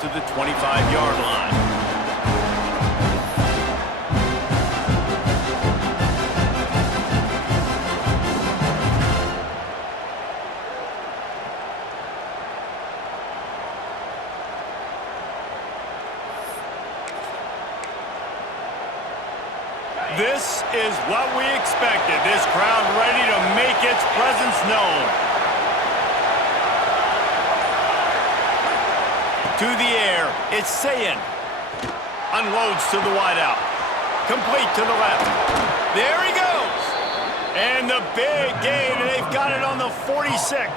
to the 25-yard line. This is what we expected. This crowd ready to make its presence known. To the air, it's Sayin. Unloads to the wideout. Complete to the left. There he goes. And the big gain, and they've got it on the 46.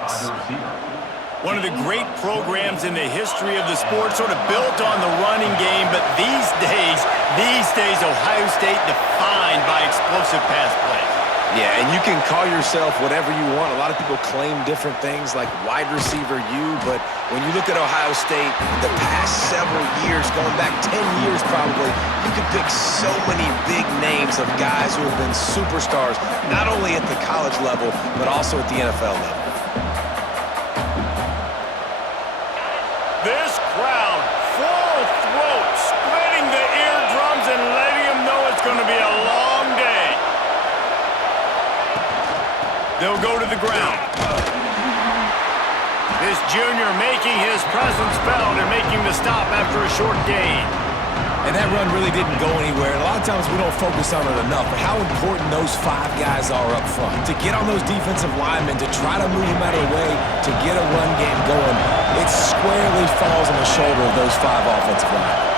One of the great programs in the history of the sport, sort of built on the running game, but these days, Ohio State defined by explosive pass play. Yeah, and you can call yourself whatever you want. A lot of people claim different things like wide receiver U, but when you look at Ohio State, the past several years, going back 10 years probably, you can pick so many big names of guys who have been superstars, not only at the college level, but also at the NFL level. This crowd, full throat, splitting the eardrums and letting them know it's going to be a long day. They'll go to the ground. This junior making his presence felt and making the stop after a short gain. And that run really didn't go anywhere. A lot of times we don't focus on it enough, but how important those 5 guys are up front. To get on those defensive linemen, to try to move them out of the way, to get a run game going, it squarely falls on the shoulder of those 5 offensive linemen.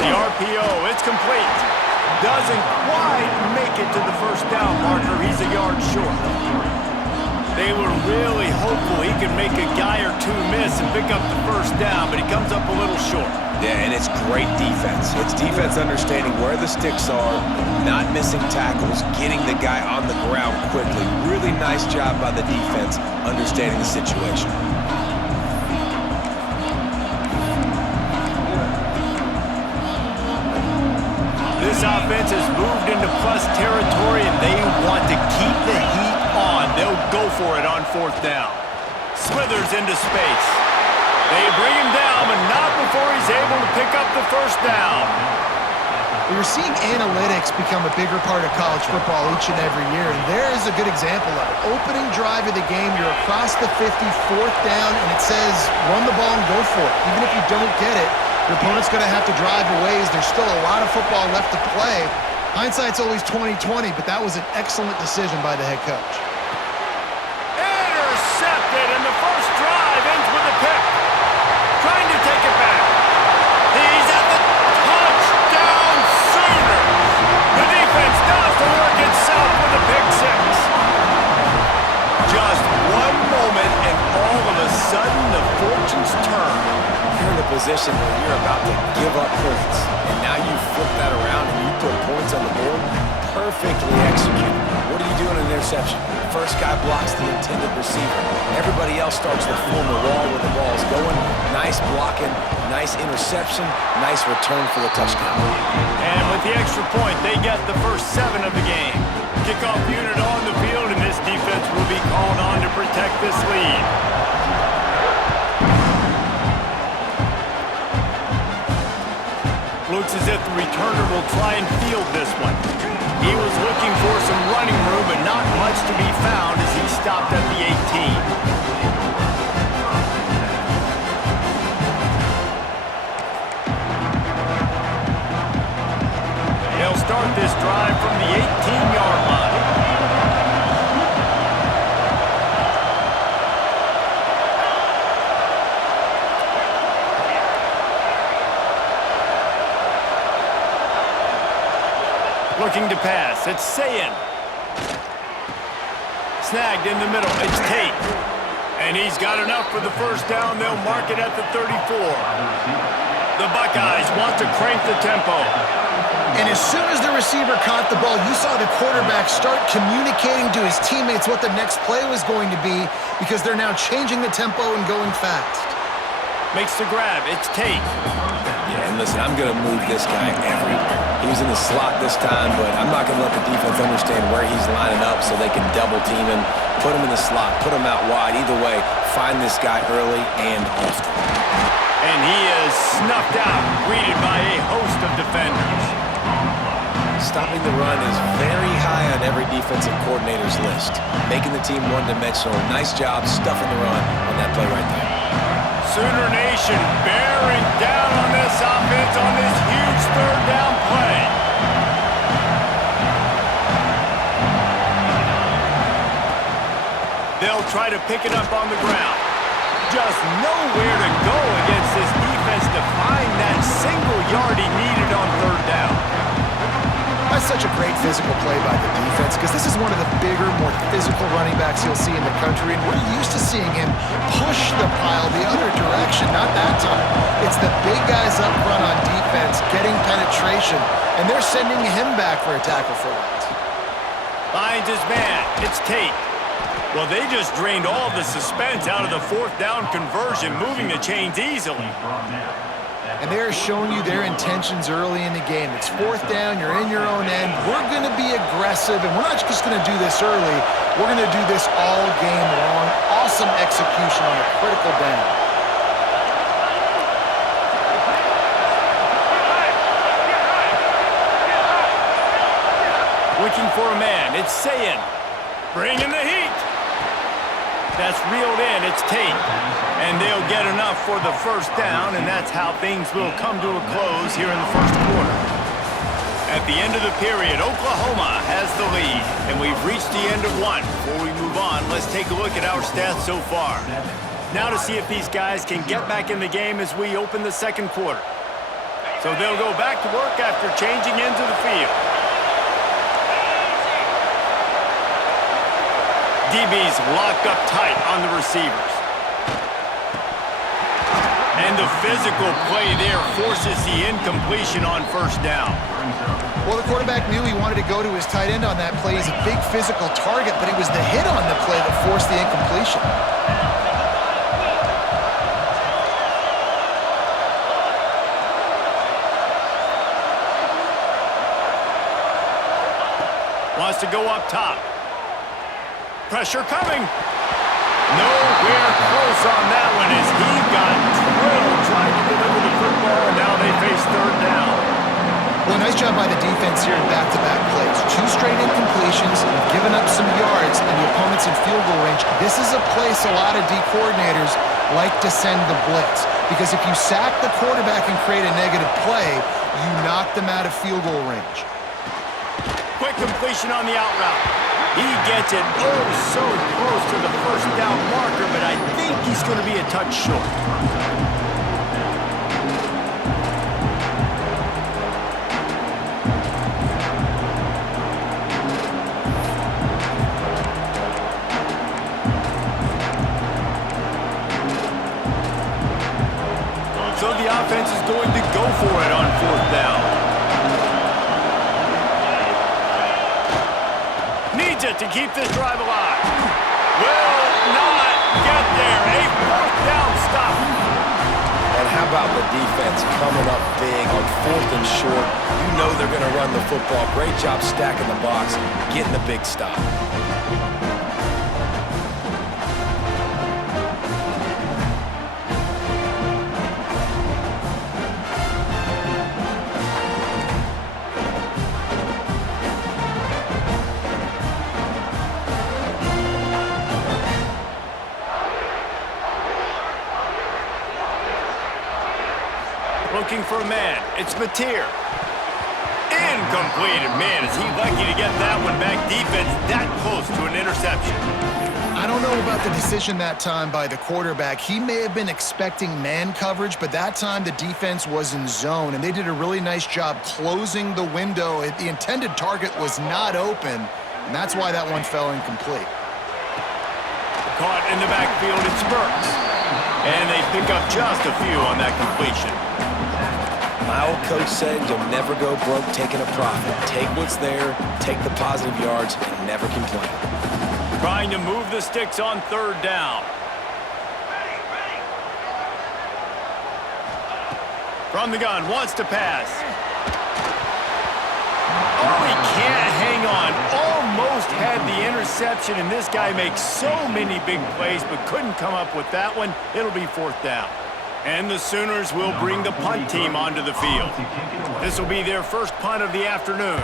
The RPO, it's complete. Doesn't quite make it to the first down marker. He's a yard short. They were really hopeful he could make a guy or two miss and pick up the first down, but he comes up a little short. Yeah, and it's great defense. It's defense understanding where the sticks are, not missing tackles, getting the guy on the ground quickly. Really nice job by the defense understanding the situation. This offense has moved into plus territory, and they want to keep the heat on. They'll go for it on 4th down. Smithers into space. They bring him down, but not before he's able to pick up the first down. We're seeing analytics become a bigger part of college football each and every year, and there is a good example of it. Opening drive of the game, you're across the 50, 4th down, and it says run the ball and go for it. Even if you don't get it, your opponent's going to have to drive a ways. There's still a lot of football left to play. Hindsight's always 20/20, but that was an excellent decision by the head coach. Intercepted, and the first drive ends with a pick. Trying to take it back. He's at the touchdown Sooners. The defense does the work itself with a pick 6. Just one moment, and all of a sudden, the fortunes turn. You're in a position where you're about to give up points, and now you flip that around and you put points on the board. Perfectly executed. What do you do in an interception? First guy blocks the intended receiver. Everybody else starts to form a wall where the ball's going. Nice blocking, nice interception, nice return for the touchdown. And with the extra point, they get the first 7 of the game. Kickoff unit on the field, and this defense will be called on to protect this lead. Looks as if the returner will try and field this one. He was looking for some running room, but not much to be found as he stopped at the 18. They'll start this drive from the 18-yard line. Looking to pass, it's Sayin. Snagged in the middle, it's Tate. And he's got enough for the first down. They'll mark it at the 34. The Buckeyes want to crank the tempo. And as soon as the receiver caught the ball, you saw the quarterback start communicating to his teammates what the next play was going to be, because they're now changing the tempo and going fast. Makes the grab, it's Tate. Yeah, and listen, I'm going to move this guy everywhere. He was in the slot this time, but I'm not going to let the defense understand where he's lining up so they can double team him, put him in the slot, put him out wide. Either way, find this guy early and often. And he is snuffed out, greeted by a host of defenders. Stopping the run is very high on every defensive coordinator's list. Making the team one-dimensional. Nice job stuffing the run on that play right there. Sooner Nation bearing down on this offense on this huge third down play. They'll try to pick it up on the ground. Just nowhere to go against this defense to find that single yard he needed on third down. That's such a great physical play by the defense because this is one of the bigger, more physical running backs you'll see in the country, and we're used to seeing him push the pile the other direction. Not that time. It's the big guys up front on defense getting penetration, and they're sending him back for a tackle for loss. Finds his man. It's Tate. Well, they just drained all the suspense out of the fourth down conversion, moving the chains easily. And they're showing you their intentions early in the game. It's fourth down, you're in your own end. We're going to be aggressive, and we're not just going to do this early. We're going to do this all game long. Awesome execution on a critical down. Looking for a man. It's Sayin. Bringing the heat. That's reeled in. It's Tate. And they'll get enough for the first down, and that's how things will come to a close here in the first quarter. At the end of the period, Oklahoma has the lead, and we've reached the end of one. Before we move on, let's take a look at our stats so far. Now to see if these guys can get back in the game as we open the second quarter. So they'll go back to work after changing into the field. DB's locked up tight on the receivers. And the physical play there forces the incompletion on first down. Well, the quarterback knew he wanted to go to his tight end on that play. He's a big physical target, but it was the hit on the play that forced the incompletion. Wants to go up top. Pressure coming. Nowhere close on that one as he got drilled trying to deliver the football, and now they face third down. Well, nice job by the defense here in back-to-back plays. 2 straight incompletions, given up some yards, and the opponent's in field goal range. This is a place a lot of D coordinators like to send the blitz, because if you sack the quarterback and create a negative play, you knock them out of field goal range. Quick completion on the out route. He gets it so close to the first down marker, but I think he's going to be a touch short. So the offense is going to go for it on fourth down. Needs it to keep this drive alive. Will not get there. A fourth down stop. And how about the defense coming up big on fourth and short? You know they're going to run the football. Great job stacking the box, getting the big stop. Looking for a man. It's Mateer. Incomplete. Man, is he lucky to get that one back. Defense that close to an interception. I don't know about the decision that time by the quarterback. He may have been expecting man coverage, but that time the defense was in zone, and they did a really nice job closing the window. The intended target was not open, and that's why that one fell incomplete. Caught in the backfield in spurts. And they pick up just a few on that completion. My old coach said you'll never go broke taking a profit. Take what's there, take the positive yards, and never complain. Trying to move the sticks on third down. From the gun, wants to pass. Oh, he can't hang on. Almost had the interception, and this guy makes so many big plays, but couldn't come up with that one. It'll be 4th down. And the Sooners will bring the punt team onto the field. This will be their first punt of the afternoon.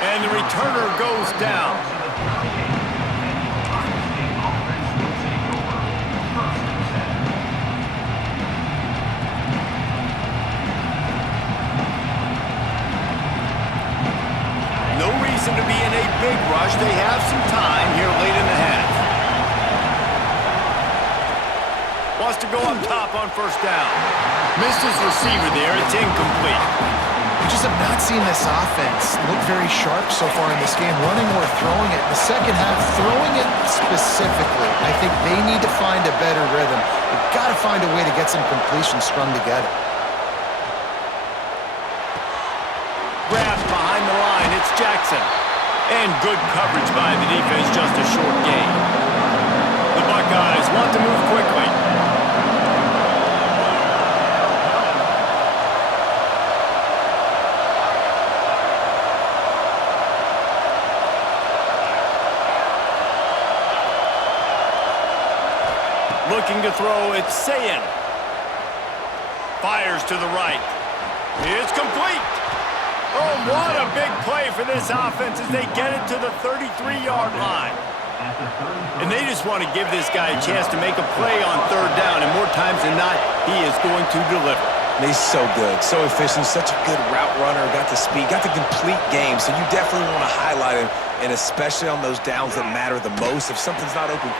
And the returner goes down. No reason to be in a big rush. They have some time here late in the half. Wants to go up top on 1st down. Missed his receiver there. It's incomplete. We just have not seen this offense look very sharp so far in this game, running or throwing it. In the second half, throwing it specifically, I think they need to find a better rhythm. They've got to find a way to get some completions strung together. Grabbed behind the line, it's Jackson. And good coverage by the defense, just a short gain. The Buckeyes want to move quickly. Looking to throw, it's Sayin. Fires to the right. It's complete. Oh, what a big play for this offense as they get it to the 33-yard line. And they just want to give this guy a chance to make a play on 3rd down, and more times than not, he is going to deliver. He's so good, so efficient, such a good route runner, got the speed, got the complete game, so you definitely want to highlight him, and especially on those downs that matter the most if something's not open.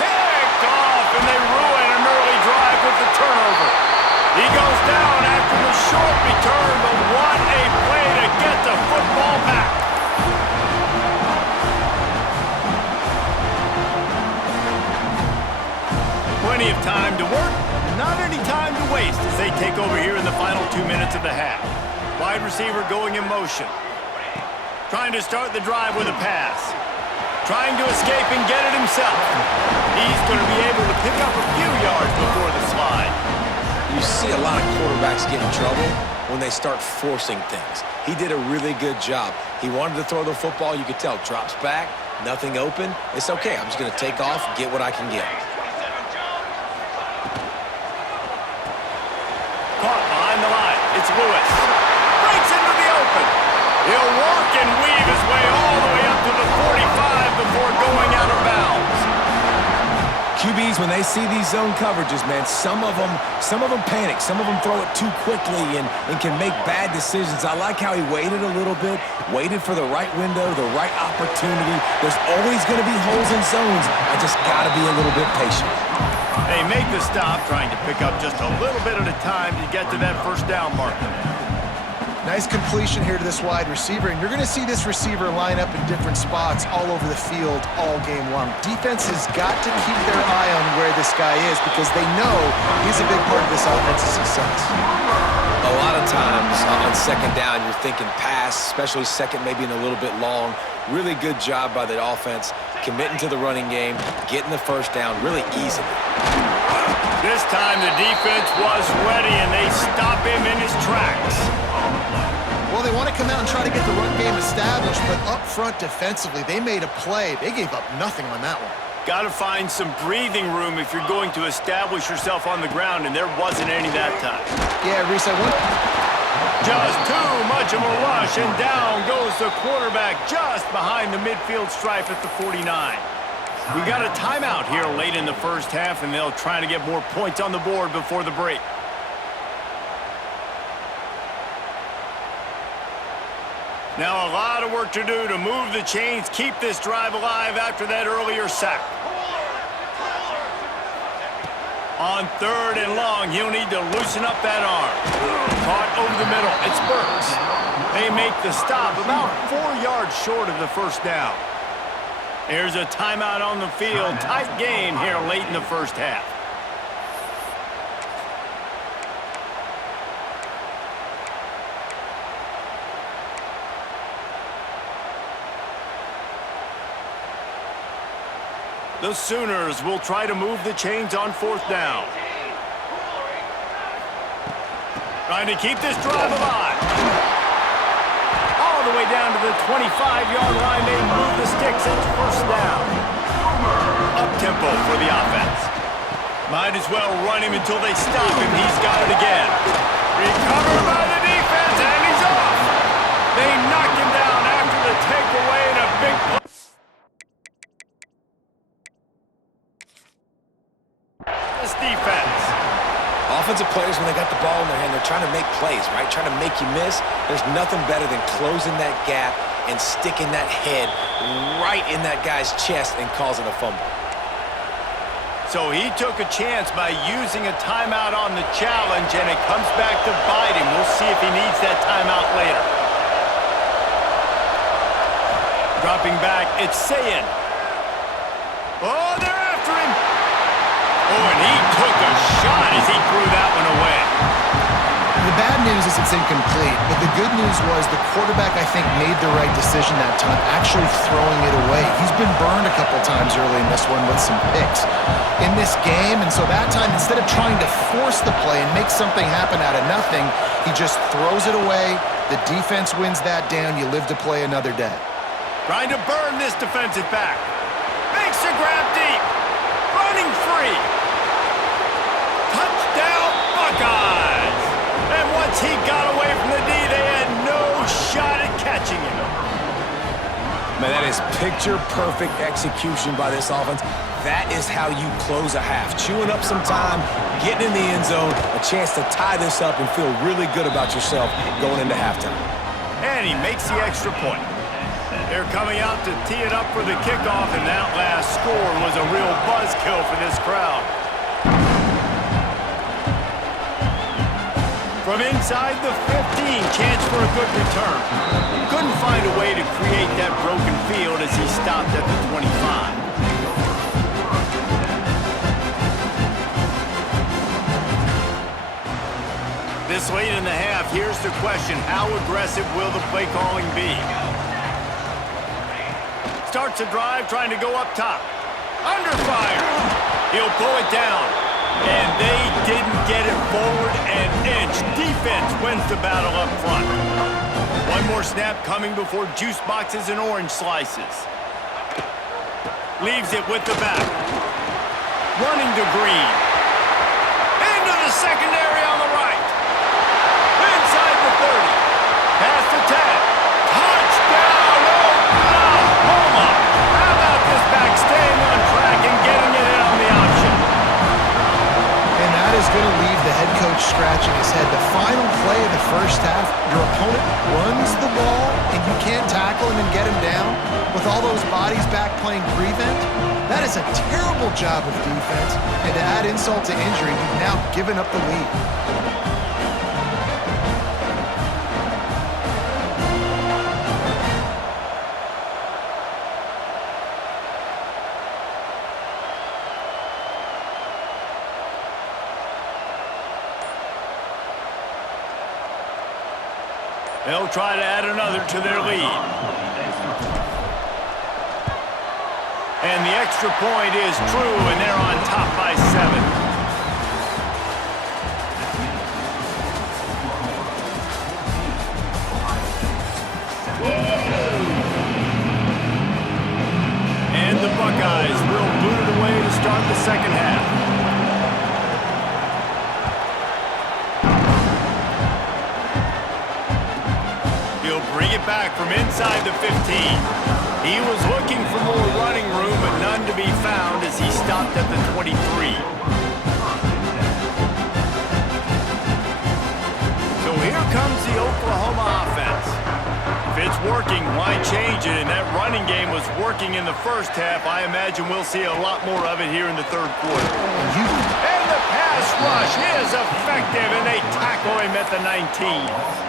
Picked off, and they ruin an early drive with the turnover. He goes down after the short return, but what a play to get the football back. Plenty of time to work, not any time to waste as they take over here in the final 2 minutes of the half. Wide receiver going in motion. Trying to start the drive with a pass. Trying to escape and get it himself. He's going to be able to pick up a few yards before the slide. You see a lot of quarterbacks get in trouble when they start forcing things. He did a really good job. He wanted to throw the football. You could tell. Drops back, nothing open. It's okay. I'm just going to take off, get what I can get. Caught behind the line. It's Lewis. Breaks into the open. He'll walk and weave his way all the way up to the 45 before going out of bounds. QBs, when they see these zone coverages, man, some of them panic. Some of them throw it too quickly and can make bad decisions. I like how he waited a little bit, waited for the right window, the right opportunity. There's always going to be holes in zones. I just got to be a little bit patient. They make the stop, trying to pick up just a little bit at a time to get to that 1st down marker. Nice completion here to this wide receiver, and you're going to see this receiver line up in different spots all over the field all game long. Defense has got to keep their eye on where this guy is because they know he's a big part of this offense's success. A lot of times on 2nd down, you're thinking pass, especially 2nd, maybe in a little bit long. Really good job by the offense, committing to the running game, getting the 1st down really easily. This time the defense was ready, and they stop him in his tracks. Well, they want to come out and try to get the run game established, but up front defensively, they made a play. They gave up nothing on that one. Got to find some breathing room if you're going to establish yourself on the ground, and there wasn't any that time. Yeah, Reese, Just too much of a rush, and down goes the quarterback just behind the midfield stripe at the 49. We got a timeout here late in the 1st half, and they'll try to get more points on the board before the break. Now a lot of work to do to move the chains, keep this drive alive after that earlier sack. On 3rd and long, he'll need to loosen up that arm. Caught over the middle, it's Burks. They make the stop about 4 yards short of the 1st down. There's a timeout on the field. Tight game here late in the 1st half. The Sooners will try to move the chains on 4th down. Trying to keep this drive alive. All the way down to the 25-yard line. They move the sticks. It's first down. Up-tempo for the offense. Might as well run him until they stop him. He's got it again. Recovered by the defense, and he's off. They knock him down after the takeaway and a big play. This defense. Offensive players, when they got the ball in their hand, they're trying to make plays, right? Trying to make you miss. There's nothing better than closing that gap and sticking that head right in that guy's chest and causing a fumble. So he took a chance by using a timeout on the challenge, and it comes back to bite him. We'll see if he needs that timeout later. Dropping back, it's Sayin. Oh, they're after him. Oh, and he took a shot as he threw that one away. The bad news is it's incomplete, but the good news was the quarterback, I think, made the right decision that time, actually throwing it away. He's been burned a couple times early in this one with some picks in this game, and so that time, instead of trying to force the play and make something happen out of nothing, he just throws it away. The defense wins that down. You live to play another day. Trying to burn this defensive back. Makes a grab deep. Running free. Touchdown, Buckeyes! And once he got away from the D, they had no shot at catching him. Man, that is picture-perfect execution by this offense. That is how you close a half. Chewing up some time, getting in the end zone, a chance to tie this up and feel really good about yourself going into halftime. And he makes the extra point. They're coming out to tee it up for the kickoff, and that last score was a real buzzkill for this crowd. From inside the 15, chance for a good return. Couldn't find a way to create that broken field as he stopped at the 25. This late in the half, here's the question: how aggressive will the play calling be? Starts a drive trying to go up top. Under fire. He'll pull it down. And they didn't get it forward an inch. Defense wins the battle up front. One more snap coming before juice boxes and orange slices. Leaves it with the back. Running to Green. Into the secondary on the right. Inside the 30. Past the 10. Touchdown, Oklahoma! How about this back staying on track and getting it in on the option? And that is going to leave the head coach scratching his head. The final play of the first half, your opponent runs the ball and you can't tackle him and get him down with all those bodies back playing prevent. That is a terrible job of defense. And to add insult to injury, you've now given up the lead. They'll try to add another to their lead. And the extra point is true, and they're on top by 7. And the Buckeyes will boot it away to start the second half. Bring it back from inside the 15. He was looking for more running room, but none to be found as he stopped at the 23. So here comes the Oklahoma offense. If it's working, why change it? And that running game was working in the first half. I imagine we'll see a lot more of it here in the third quarter. And the pass rush is effective, and they tackle him at the 19.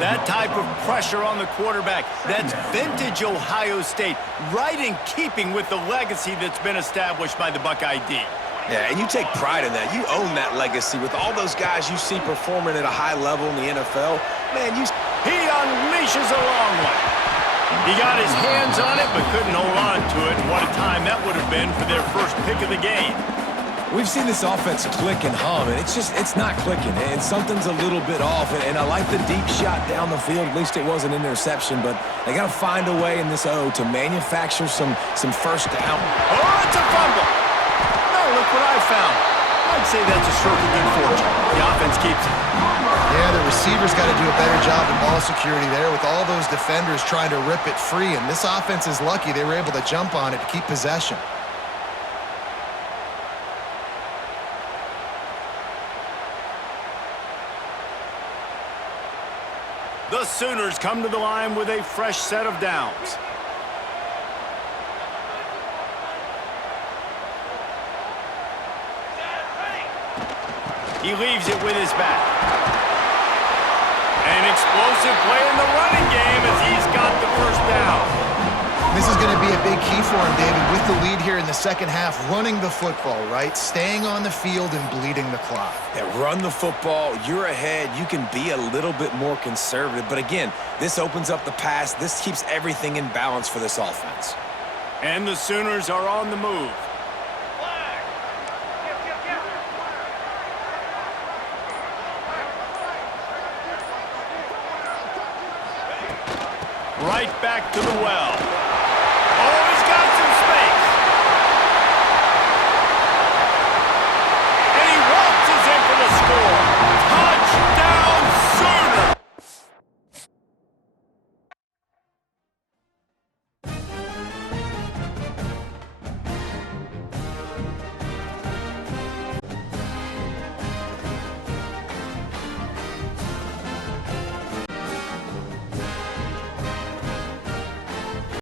That type of pressure on the quarterback, that's vintage Ohio State, right in keeping with the legacy that's been established by the Buckeye D. Yeah, and you take pride in that. You own that legacy with all those guys you see performing at a high level in the NFL. Man, He unleashes a long one. He got his hands on it, but couldn't hold on to it. What a time that would have been for their first pick of the game. We've seen this offense click and hum, and it's not clicking, and something's a little bit off. And I like the deep shot down the field. At least it wasn't an interception, but they got to find a way in this O to manufacture some first down. Oh, it's a fumble. No, look what I found. I'd say that's a stroke of good fortune. The offense keeps it. Yeah, the receivers got to do a better job of ball security there with all those defenders trying to rip it free, and this offense is lucky they were able to jump on it to keep possession. The Sooners come to the line with a fresh set of downs. He leaves it with his back. An explosive play in the running game as he's got the first down. This is going to be a big key for him, David, with the lead here in the second half, running the football, right? Staying on the field and bleeding the clock. Yeah, run the football. You're ahead. You can be a little bit more conservative. But again, this opens up the pass. This keeps everything in balance for this offense. And the Sooners are on the move. Right back to the well.